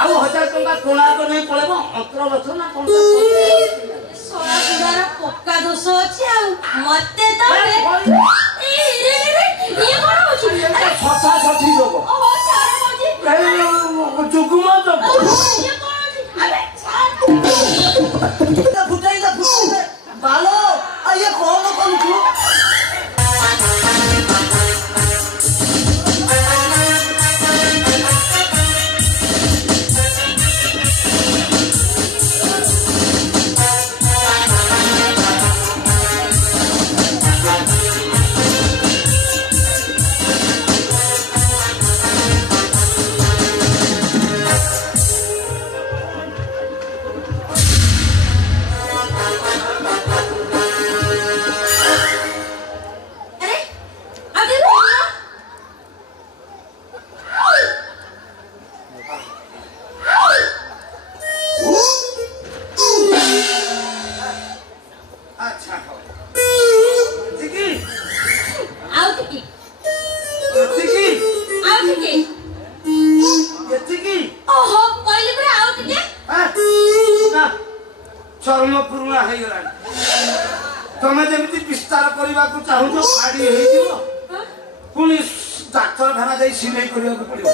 आउ 1000 टंका कोणार्क नहीं पड़ेबो अंतर बस ना कोन सोना गुडार पक्का दोष अछि आ मते तो ये कोन होछि सठा सठी लोग ओ छाड़ होछि जुगुमा तो ये कोन होछि अबे छाड़ फुटाई बालो आ ये कौन तू चरम पुरुणा है तमें जमी विस्तार करने को चाहूँ फाड़ी हो पुणी डाक्तर खाना जा सिलाई करने को पड़ो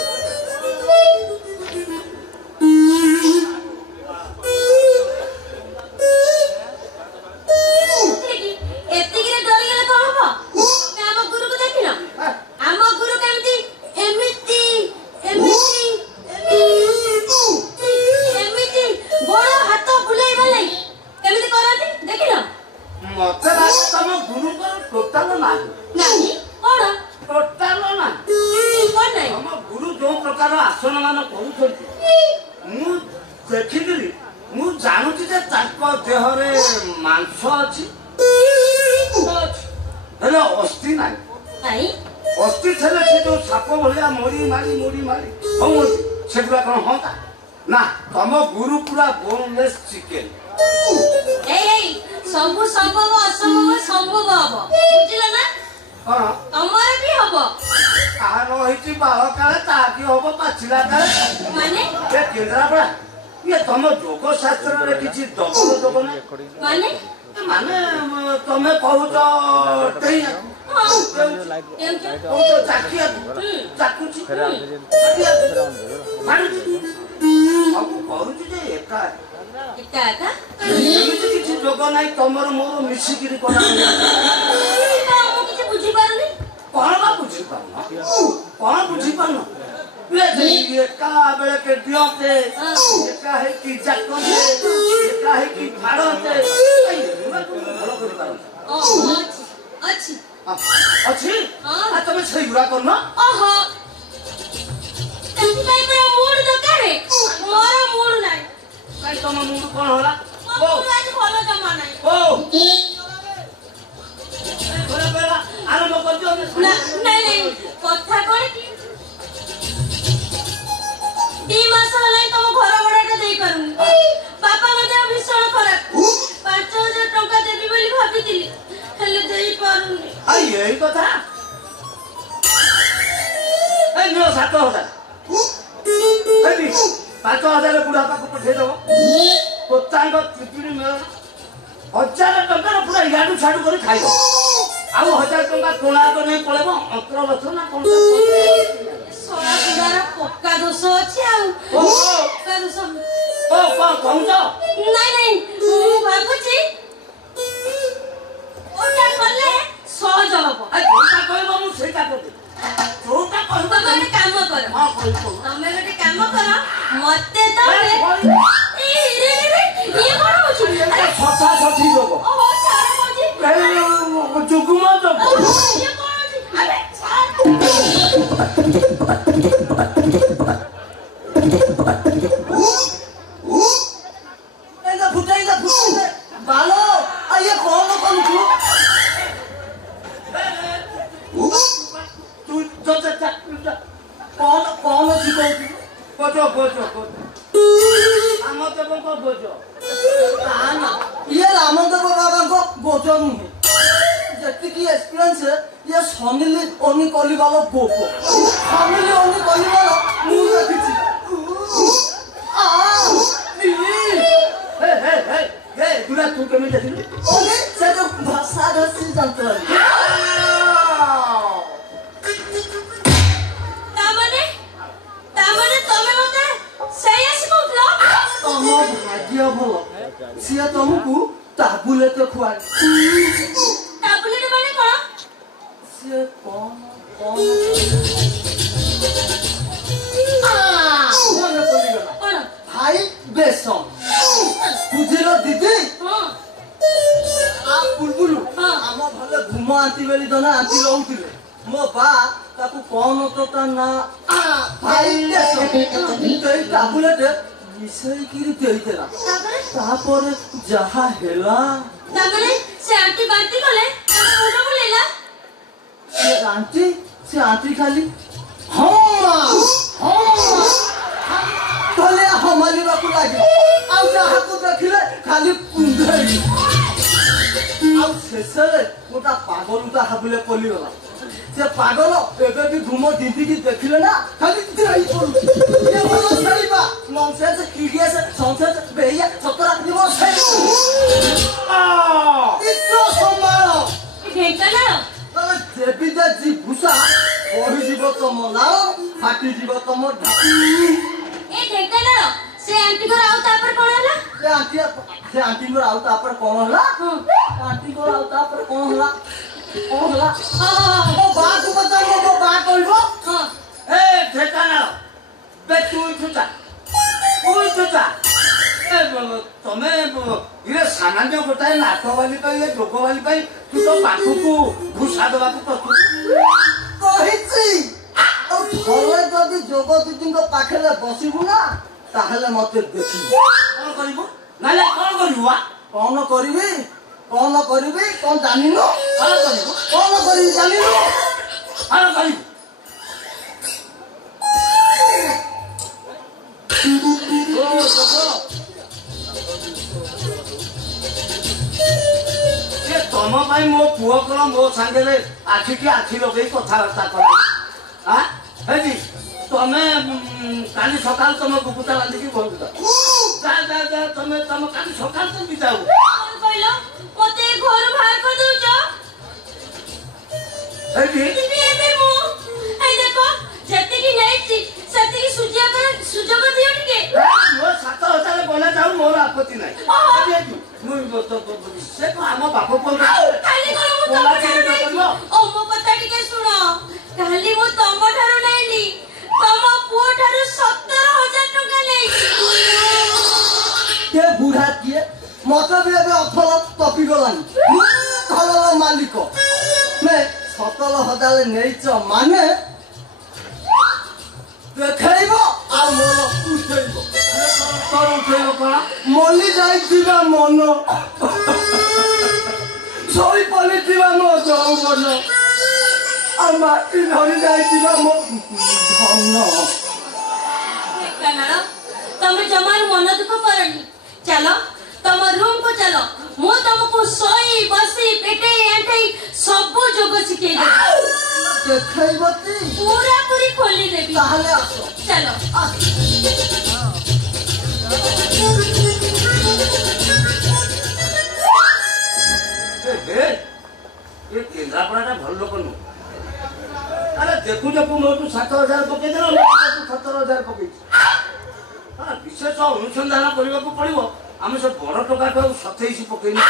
आसन मान देखी मु जानूची देहरे मांस अच्छी अस्थि ना अस्थि थे जो साप भाया मरी मारी हम से कौन हाँ ना तुम गुरु पूरा बोनलेस चिकेन सब संभव असंभव संभव हम बुझिल ना हाँ तमर भी हबो कहां होइची बाल काले ताकी होबो पाछिला काले माने ए केंद्रापड़ा ये तुम योग शास्त्र रे किछि दबो ना माने माने तमे कहूछ तेई हां कहूछ चाकिया चाकुची सब करूछ जे एका एका एमिति किछि योग नाही तमर मोर मिसिकिरी कोना बुझी पारुनी कौन बा बुझी पारना कौन बुझी पारना ये का बेले के दियोते ये का है कि जाकोते ये का है कि भाड़ोते मैं भलो कर पारो ओ अच्छी अच्छी आ तमे छयुरा करना ओहो तंती भाई मेरा मूड दरकार है मोरा मूड नाही काई तम मूड कोन होला ओ आज भलो जमा नाही ओ बोला बोला आरंभ कर दियो नहीं कथा कोन दी मास हलाई तुम घर बड़ाटा देई पारुनी पापा मते भीषण खराब 5000 टंका देबी बोली भाबितिली खाली देई पारुनी आ यही कथा ए नो 7000 एबी 5000 बुढ़ापा को पठे दो कोतांग त्रिपुरी में 1000 टंका पूरा याडू छाडू कर खाइ दो आउ 1000 टंका कोणार्क नहीं पड़ेबो अंतर बस ना कोन सोना गुडार पक्का दोष अछि आ पक्का दोष ओ कौन जा नहीं मु भाबुची ओटा करले सहज हबो आ जोटा कहबो मु सेटा कर दे जोटा कहबो तमे काम कर हां कहबो तमे गोटे काम कर मते तो ये कोन होछि सठा सठी लोग ओ छाड़ होछि जुगुमा तो ये कोन होछि अबे छाड़ फुटाई बालो आ ये कौन तू तू कौन छी बोझो रामदेव को बोझो ये रामदेव बाबा को बोझो नुहे जी एक्सपीरियंस है ये समिली ओनी कली वाला गोप समिली ओनी कली वाला मु देखिछि କେମିତି ଦେଖିଲୁ? ଓକେ ସେ ଯୋଉ ଭାଷା ଧସି ଯନ୍ତ୍ର ତାମାନେ ତମେ ମତେ ସେଇଆ ଶିଖଉଥିଲ? ତମ ଭାଗ୍ୟ ଭଲ ସିଏ ତମକୁ ଟାବୁଲେଟ ଖୁଆଏ। ଟାବୁଲେଟ ମାନେ କଣ? ସିଏ କଣ ମନେ ପଡ଼ିଗଲା କଣ? ଭାଇ ବେସନ ବୁଝିଲ ଦିଦି। ହଁ ପୂର୍ବରୁ ହଁ। ଆମ ଭଲ ଘୁମ ଆଣ୍ଟି ବୋଲି ଜଣେ ଆଣ୍ଟି ରହୁଥିଲେ। ମୋ ବା ତାକୁ କଣ ତ ତା ନା ଭାଇ ବେସନ ସେଇ ଟାବୁଲେଟ ମିଶେଇକିରି ଦେଇଦେଲା। ତାପରେ ଯାହା ହେଲା ତାମାନେ ସେ ଆଣ୍ଟି ବାନ୍ତି କଲେ ତାଙ୍କ ମୁଣ୍ଡ ବୁଲେଇଲା? ସେ ଆଣ୍ଟି ଖାଲି ହଁ ଭଳିଆ ହମାଲିବାକୁ ଲାଗିବ। ଆଉ ଯାହାକୁ ଦେଖିଲେ ଖାଲି କୁଣ୍ଢେଇ। ଆଉ ଶେଷରେ ଗୋଟା ପାଗଲଟା ହାବୁଲେ ପଲିଗଲା। ସେ ପାଗଲ ଏବେ ବି ଘୁମ ଦିଦିକି ଦେଖିଲେ ନା ଖାଲି ଦେଇ ପଡୁଛି। ଇଏ ଭଲ ଶୋଇବା ନନସେନ୍ସ ଇଡିଏସ ସନସେନ୍ସ ବେଇଆ ସତରା ଦିବ ସେଇ ଇତୋ ସମ୍ଭାଳ ଢେଙ୍କାନାଳ ତମେ ଦେବୀ ଦେ ଜି ଭୂଷା ପଢିଯିବ ତମ ନାଳ ଫାଟିଯିବ ତମ ଢାକି। ଏ ଢେଙ୍କାନାଳ ସେ ଆଣ୍ଟିଙ୍କର ଆଉ ତାପରେ କଣ ହେଲା? ସେ ଆଣ୍ଟିଙ୍କର ଆଉ ତାପରେ କଣ ହେଲା? ଆଣ୍ଟିଙ୍କର ଆଉ ତାପରେ କଣ ହେଲା? ମୋ ବାକୁ ପଚାରିବ ମୋ ବା କହିବ। ଏ ଢେଙ୍କାନାଳ ବେ ତୁ ଉଠୁଚା ତମେ ଇଏ ସାମାନ୍ୟ ଗୋଟାଏ ନାଟ ବାଲି ପାଇଁ ଏ ଯୋଗ ବାଲି ପାଇଁ ତୁ ତ ପାଖକୁ ଭୂଷା ଦେବାକୁ ପ୍ରସ୍ତୁତ କହିଛି। ଆଉ ଥରେ ଯଦି ଯୋଗ ଦିଦିଙ୍କ ପାଖରେ ବସିବୁ ନା ତାହେଲେ ମତେ ଦେଖିବୁ। କଣ କରିବୁ? ନାଇଁ କଣ କରିବୁ? କଣ କରିବି କଣ ଜାଣିନୁ? କଣ କରିବୁ? କଣ କରିବି ଜାଣିନୁ? କଣ କରିବୁ? ତମ ପାଇଁ ମୋ ପୁଅ କଣ ମୋ ସାଙ୍ଗରେ ଆଖିକି ଆଖି ଲଗେଇ କଥାବାର୍ତ୍ତା କର। ହେବି ତମେ କାଲି ସକାଳ ତମ କୁକୁଟା ବାନ୍ଧିକି ଘରକୁ ଯା ତମେ କାଲି ସକାଳ ତ ବିତାଉ। କଣ କହିଲ? ମତେ ଏ ଘରୁ ବାହାର କରିଦଉଛ? ହେବି ଏବେ ମୁଁ ଏଇ ଦେଖ ଯେତିକି ନେଇଛି ସେତିକି ସୁଯୋଗ ଦିଅ ଟିକେ। ମୋ 7,000 ଗଲେ ଯାଉ ମୋର ଆପତ୍ତି ନାହିଁ। ସେ କଣ ଆମ ବାପ ଖାଲି କଣ ମୁଁ ତମଠାରୁ ନେଇଛି? ଓ ମୋ କଥା ଟିକେ ଶୁଣ। କାଲି ମୁଁ ତମଠାରୁ ନେଇନି ତମ ପୁଅ ଠାରୁ 17,000 ଟଙ୍କା ନେଇଛି। କେ ବୁଢା କିଏ ମତେ ବି ଏବେ ଅଥଲ ଟପିଗଲାନି। ଘରର ମାଲିକ 17,000 ନେଇଛ ମାନେ ଦେଖେଇବ ଆଉ ମନ ଉଠେଇବ। କଣ ଉଠେଇବ କଣ? ମଲି ଯାଇଥିବା ମନ ଶୋଇ ପଡ଼ିଥିବା ମୋ ଯୌବନ ଆଉ ମାଟି ଧରି ଯାଇଥିବା ମୋ ଧନ। ଢେଙ୍କାନାଳ ତମେ ଜମାରୁ ମନ ଦୁଃଖ କରନି। ଚାଲ ତମ ରୁମ୍ କୁ ଚାଲ। ମୁଁ ତମକୁ ଶୋଇ ବସି ପେଟେଇ ଆଣ୍ଠେଇ ସବୁ ଯୋଗ ଶିଖେଇଦେବି। ଦେଖେଇବ ପୁରାପୁରି ଖୋଲିଦେବି। ତାହେଲେ ଆସ ଚାଲ ଏ କେନ୍ଦ୍ରାପଡ଼ାଟା ଭଲ ଲୋକ ନୁହଁ। ଆରେ ଦେଖୁ ମୋଠୁ 7,000 ପକେଇଦେଲ 17,000 ପକେଇଛି। ବିଶେଷ ଅନୁସନ୍ଧାନ କରିବାକୁ ପଡିବ। ଆମେ ସେ ବଡ ଟଙ୍କାକୁ ଆଉ 27 ପକେଇନି।